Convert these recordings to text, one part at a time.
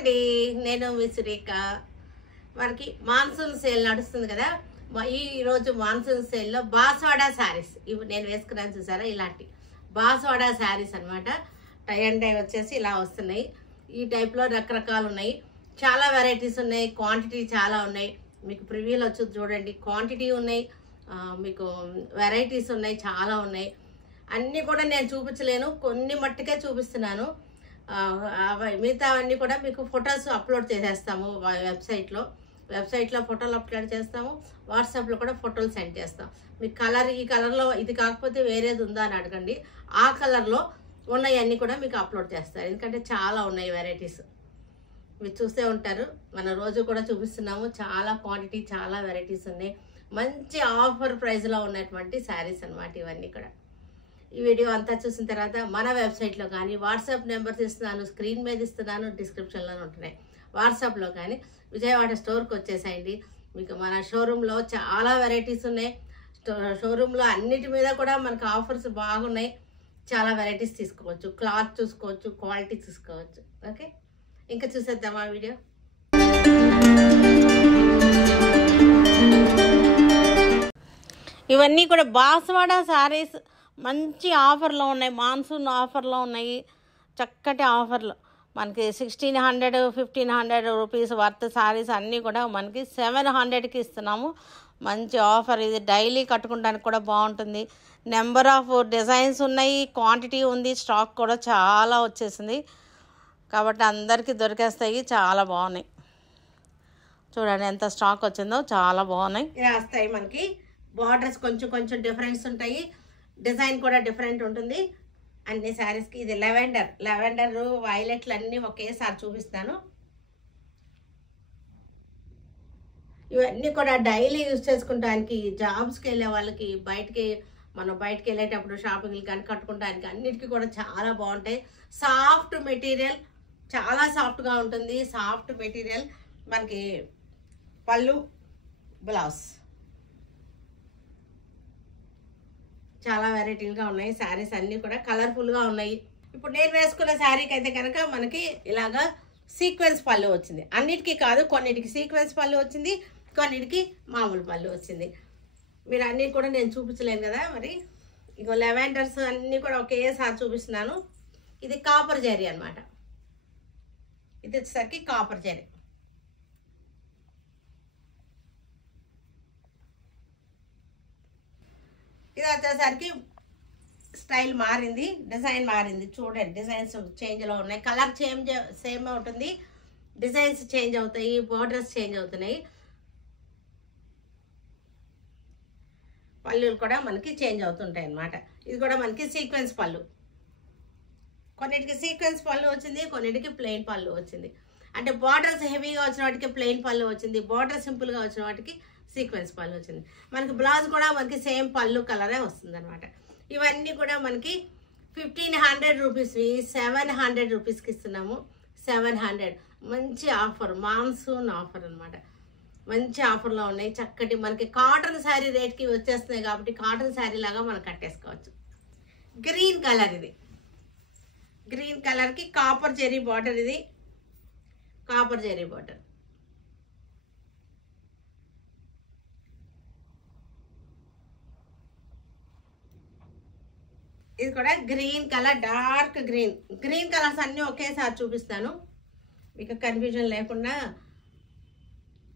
అండి, నేను మీ సురేఖ. మనకి మాన్సూన్ సేల్ నడుస్తుంది కదా. ఈరోజు మాన్సూన్ సేల్లో బాస్వాడా శారీస్ ఇవి నేను వేసుకున్నాను, చూసారా? ఇలాంటి బాస్వాడా శారీస్ అనమాట. టై అండ్ డై వచ్చేసి ఇలా వస్తున్నాయి. ఈ టైప్లో రకరకాలు ఉన్నాయి, చాలా వెరైటీస్ ఉన్నాయి, క్వాంటిటీ చాలా ఉన్నాయి. మీకు ప్రివ్యూలో వచ్చి చూడండి, క్వాంటిటీ ఉన్నాయి, మీకు వెరైటీస్ ఉన్నాయి, చాలా ఉన్నాయి. అన్నీ కూడా నేను చూపించలేను, కొన్ని మట్టుకే చూపిస్తున్నాను. మిగతా అన్నీ కూడా మీకు ఫొటోస్ అప్లోడ్ చేసేస్తాము వెబ్సైట్లో ఫోటోలు అప్లోడ్ చేస్తాము. వాట్సాప్లో కూడా ఫోటోలు సెండ్ చేస్తాం. మీకు కలర్ ఈ కలర్లో ఇది కాకపోతే వేరేది ఉందా అని అడగండి, ఆ కలర్లో ఉన్నవన్నీ కూడా మీకు అప్లోడ్ చేస్తారు. ఎందుకంటే చాలా ఉన్నాయి వెరైటీస్, మీరు చూస్తూ ఉంటారు. మన రోజు కూడా చూపిస్తున్నాము, చాలా క్వాంటిటీ, చాలా వెరైటీస్ ఉన్నాయి. మంచి ఆఫర్ ప్రైస్లో ఉన్నటువంటి శారీస్ అనమాట ఇవన్నీ కూడా. ఈ వీడియో అంతా చూసిన తర్వాత మన వెబ్సైట్లో కానీ, వాట్సాప్ నెంబర్స్ ఇస్తున్నాను, స్క్రీన్ మీద ఇస్తున్నాను, డిస్క్రిప్షన్లో ఉంటున్నాయి. వాట్సాప్లో కానీ విజయవాడ స్టోర్కి వచ్చేసేయండి. మీకు మన షోరూంలో చాలా వెరైటీస్ ఉన్నాయి. షోరూంలో అన్నిటి మీద కూడా మనకు ఆఫర్స్ బాగున్నాయి. చాలా వెరైటీస్ తీసుకోవచ్చు, క్లాత్ చూసుకోవచ్చు, క్వాలిటీ చూసుకోవచ్చు. ఓకే, ఇంకా చూసేద్దామా వీడియో? ఇవన్నీ కూడా బాస్వాడా శారీస్ మంచి ఆఫర్లో ఉన్నాయి, మాన్సూన్ ఆఫర్లో ఉన్నాయి. చక్కటి ఆఫర్లు మనకి 1600 1500 రూపీస్ వర్త్ శారీస్ అన్నీ కూడా మనకి 700కి ఇస్తున్నాము. మంచి ఆఫర్ ఇది, డైలీ కట్టుకోవడానికి కూడా బాగుంటుంది. నెంబర్ ఆఫ్ డిజైన్స్ ఉన్నాయి, క్వాంటిటీ ఉంది, స్టాక్ కూడా చాలా వచ్చేసింది కాబట్టి అందరికీ దొరికేస్తాయి. చాలా బాగున్నాయి, చూడండి ఎంత స్టాక్ వచ్చిందో, చాలా బాగున్నాయి. ఇలా వస్తాయి మనకి. బార్డర్స్ కొంచెం కొంచెం డిఫరెన్స్ ఉంటాయి, డిజైన్ కూడా డిఫరెంట్ ఉంటుంది అన్ని శారీస్కి. ఇది లెవెండర్ వైలెట్లు అన్నీ ఒకేసారి చూపిస్తాను. ఇవన్నీ కూడా డైలీ యూజ్ చేసుకుంటానికి, జాబ్స్కి వెళ్ళే వాళ్ళకి, మనం బయటకి వెళ్ళేటప్పుడు షాపింగ్లు కానీ కట్టుకోవడానికి అన్నిటికీ కూడా చాలా బాగుంటాయి. సాఫ్ట్ మెటీరియల్, చాలా సాఫ్ట్గా ఉంటుంది. Soft material. మనకి పళ్ళు, బ్లౌజ్ చాలా వెరైటీలుగా ఉన్నాయి. శారీస్ అన్నీ కూడా కలర్ఫుల్గా ఉన్నాయి. ఇప్పుడు నేను వేసుకున్న శారీకి అయితే కనుక మనకి ఇలాగా సీక్వెన్స్ పళ్ళు వచ్చింది. అన్నిటికీ కాదు, కొన్నిటికి సీక్వెన్స్ పళ్ళు వచ్చింది, కొన్నిటికి మామూలు పళ్ళు వచ్చింది. మీరు అన్నీ కూడా నేను చూపించలేను కదా మరి. ఇగో లెవెండర్స్ అన్నీ కూడా ఒకేసారి చూపిస్తున్నాను. ఇది కాపర్ జరీ అనమాట. ఇది వచ్చేసరికి కాపర్ జరీ. ఇది వచ్చేసరికి స్టైల్ మారింది, డిజైన్ మారింది. చూడండి, డిజైన్స్ చేంజ్లో ఉన్నాయి. కలర్ సేమ్ ఉంటుంది, డిజైన్స్ చేంజ్ అవుతాయి, బోర్డర్స్ చేంజ్ అవుతున్నాయి. పళ్ళులు కూడా మనకి చేంజ్ అవుతుంటాయి అన్నమాట. ఇది కూడా మనకి సీక్వెన్స్ పళ్ళు. కొన్నిటికి సీక్వెన్స్ పళ్ళు వచ్చింది, కొన్నిటికి ప్లెయిన్ పళ్ళు వచ్చింది. అంటే బార్డర్స్ హెవీగా వచ్చిన వాటికి ప్లెయిన్ పళ్ళు వచ్చింది, బార్డర్ సింపుల్గా వచ్చిన వాటికి సీక్వెన్స్ పళ్ళు వచ్చింది. మనకి బ్లౌజ్ కూడా మనకి సేమ్ పళ్ళు కలరే వస్తుంది అనమాట. ఇవన్నీ కూడా మనకి 1500 రూపీస్వి 700 రూపీస్కి ఇస్తున్నాము. 700 మంచి ఆఫర్, మాన్సూన్ ఆఫర్ అనమాట. మంచి ఆఫర్లో ఉన్నాయి. చక్కటి మనకి కాటన్ శారీ రేట్కి వచ్చేస్తున్నాయి కాబట్టి కాటన్ శారీ లాగా మనం కట్టేసుకోవచ్చు. గ్రీన్ కలర్, ఇది గ్రీన్ కలర్కి కాపర్ జెరీ బార్డర్. ఇది కాపర్ జెరీ బార్డర్. ఇది కూడా green colour, dark green colours అన్నీ ఒకేసారి చూపిస్తాను మీకు కన్ఫ్యూజన్ లేకుండా.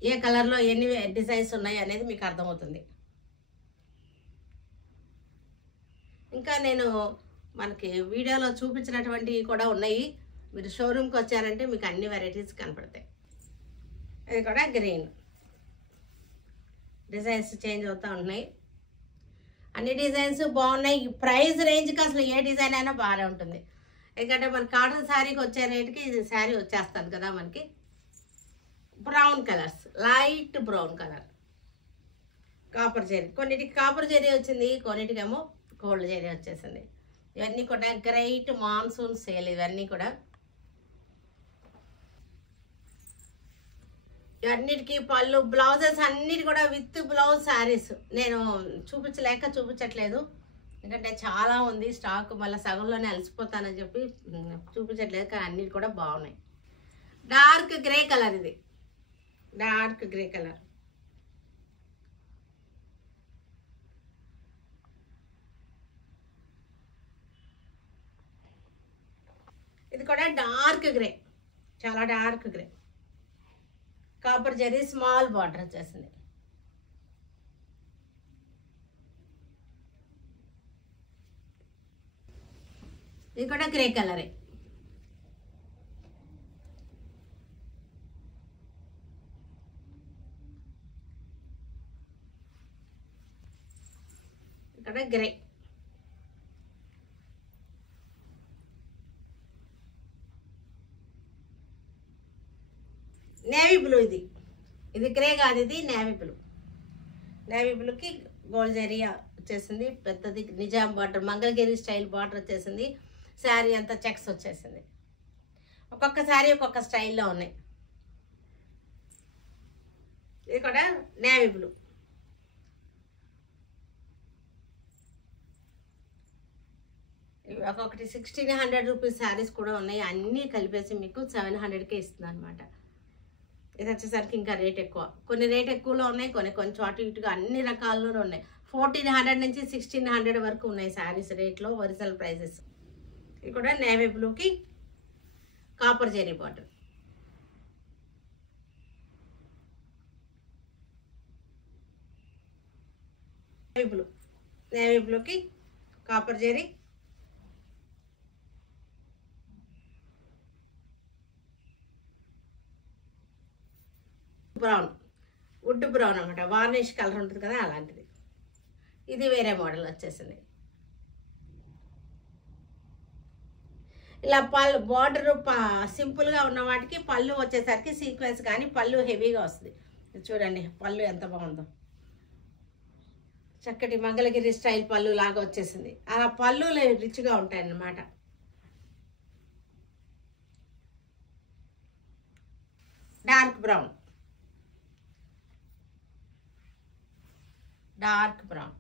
ఏ కలర్లో ఎన్ని డిజైన్స్ ఉన్నాయి అనేది మీకు అర్థమవుతుంది. ఇంకా నేను మనకి వీడియోలో చూపించినటువంటివి కూడా ఉన్నాయి. మీరు షోరూమ్కి వచ్చారంటే మీకు అన్ని వెరైటీస్ కనపడతాయి. ఇది కూడా గ్రీన్, డిజైన్స్ చేంజ్ అవుతూ ఉన్నాయి. అన్ని డిజైన్స్ బాగున్నాయి. ప్రైస్ రేంజ్కి అసలు ఏ డిజైన్ అయినా బాగానే ఉంటుంది. ఎందుకంటే మన కాటన్ శారీకి వచ్చే రేటుకి ఇది శారీ వచ్చేస్తుంది కదా. మనకి brown colours, light brown colour, copper zari. కొన్నిటికి కాపర్ జరీ వచ్చింది, కొన్నిటికేమో గోల్డ్ జరీ వచ్చేసింది. ఇవన్నీ కూడా గ్రేట్ మాన్సూన్ సేల్. ఇవన్నీ కూడా అన్నిటికీ పళ్ళు, బ్లౌజెస్ అన్నిటి కూడా విత్ బ్లౌజ్ శారీస్. నేను చూపించట్లేదు, ఎందుకంటే చాలా ఉంది స్టాక్, మళ్ళీ సగంలోనే అలసిపోతానని చెప్పి చూపించట్లేదు. కానీ అన్నిటి కూడా బాగున్నాయి. డార్క్ గ్రే కలర్, ఇది డార్క్ గ్రే కలర్. ఇది కూడా డార్క్ గ్రే, చాలా dark grey. Copper zari small border వచ్చేసింది. ఇది కూడా గ్రే కలరే. ఇక్కడ గ్రే. నేవీ బ్లూ, ఇది గ్రే కాదు, ఇది నేవీ బ్లూ. నేవీ బ్లూకి గోల్డ్ జరీ వచ్చేసింది, పెద్దది Nizam border, Mangalagiri style border వచ్చేసింది. శారీ అంతా చెక్స్ వచ్చేసింది. ఒక్కొక్క శారీ ఒక్కొక్క స్టైల్లో ఉన్నాయి. ఇది కూడా నేవీ బ్లూ. ఒక్కొక్కటి 1600 రూపీస్ శారీస్ కూడా ఉన్నాయి. అన్నీ కలిపేసి మీకు 700కే ఇస్తుంది అనమాట. ఇది వచ్చేసరికి ఇంకా రేట్ ఎక్కువ. కొన్ని రేట్ ఎక్కువలో ఉన్నాయి, కొన్ని కొంచెం అటు ఇటుగా అన్ని రకాల్లో ఉన్నాయి. 1400 నుంచి 1600 వరకు ఉన్నాయి శారీస్ రేట్లో, ఒరిజినల్ ప్రైజెస్. ఇది కూడా నేవీ బ్లూకి కాపర్ జరీ బార్డర్. నేవీ బ్లూకి copper zari, brown, wood brown అనమాట, వార్నిష్ కలర్ ఉంటుంది కదా అలాంటిది. ఇది వేరే మోడల్ వచ్చేసింది. ఇలా పళ్ళు బార్డర్ సింపుల్గా ఉన్న వాటికి పళ్ళు వచ్చేసరికి సీక్వెన్స్ కానీ పళ్ళు హెవీగా వస్తుంది. చూడండి పళ్ళు ఎంత బాగుందో, చక్కటి మంగళగిరి స్టైల్ పళ్ళు లాగా వచ్చేసింది. అలా పళ్ళు రిచ్గా ఉంటాయి అన్నమాట. Dark brown, dark brown.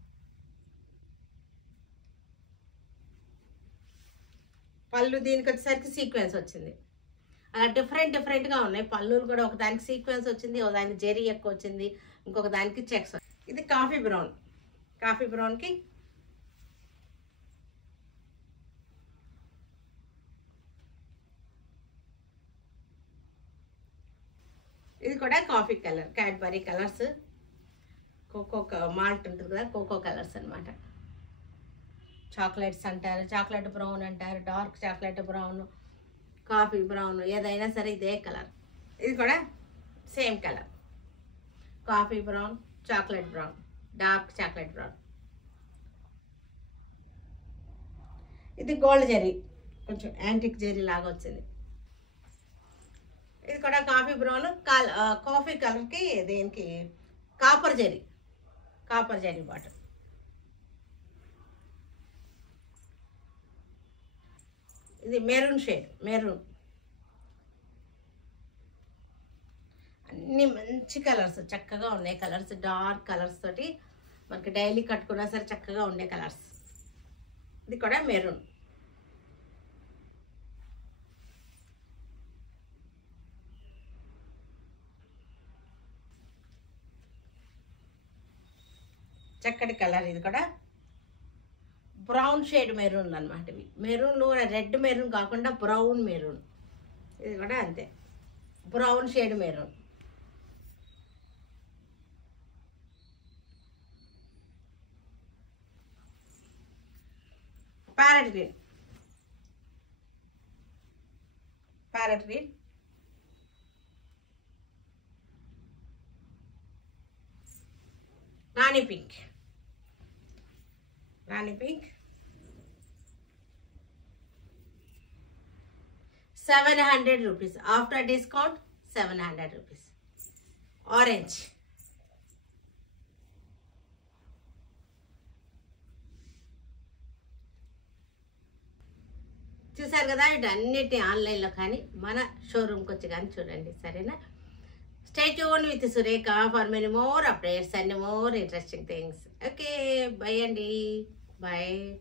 పళ్ళు దీనికి వచ్చేసరికి సీక్వెన్స్ వచ్చింది. అలా డిఫరెంట్గా ఉన్నాయి పళ్ళులు కూడా. ఒక దానికి సీక్వెన్స్ వచ్చింది, ఒక దానికి జెరీ ఎక్కువ వచ్చింది, ఇంకొక దానికి చెక్స్. ఇది కాఫీ బ్రౌన్, కాఫీ బ్రౌన్కి ఇది కూడా coffee colour, Cadbury colours, cocoa malt ఉంటుంది కదా, కోకో కలర్స్ అనమాట. చాక్లెట్స్ అంటారు, చాక్లెట్ బ్రౌన్ అంటారు, dark chocolate brown, coffee brown, ఏదైనా సరే ఇదే కలర్. ఇది కూడా same colour, coffee brown, chocolate brown, dark chocolate brown. ఇది గోల్డ్ జరీ, కొంచెం యాంటిక్ జరీ లాగా వచ్చింది. ఇది కూడా కాఫీ బ్రౌన్, కాఫీ కలర్కి దీనికి copper zari, copper zari barter. ఇది మెరూన్ షేడ్, మెరూన్. అన్ని మంచి కలర్స్, చక్కగా ఉన్నాయి కలర్స్, డార్క్ కలర్స్ తోటి మనకి డైలీ కట్టుకున్నా సరే చక్కగా ఉండే కలర్స్. ఇది కూడా మెరూన్. చక్కటి కలర్. ఇది కూడా బ్రౌన్ షేడ్ మెరూన్ అనమాట. ఇవి మెరూన్ రెడ్ మెరూన్ కాకుండా బ్రౌన్ మెరూన్. ఇది కూడా అంతే, brown shade maroon. Parrot green, parrot green. Rani pink, Rani pink. 700 rupees. After discount, 700 rupees. Orange. చూసారు కదా, వీటన్నిటి ఆన్లైన్లో కానీ మన షోరూమ్కి వచ్చి కానీ చూడండి, సరేనా? Stay tuned with Surekha for many more updates and more interesting things. Okay, bye Andy. Bye.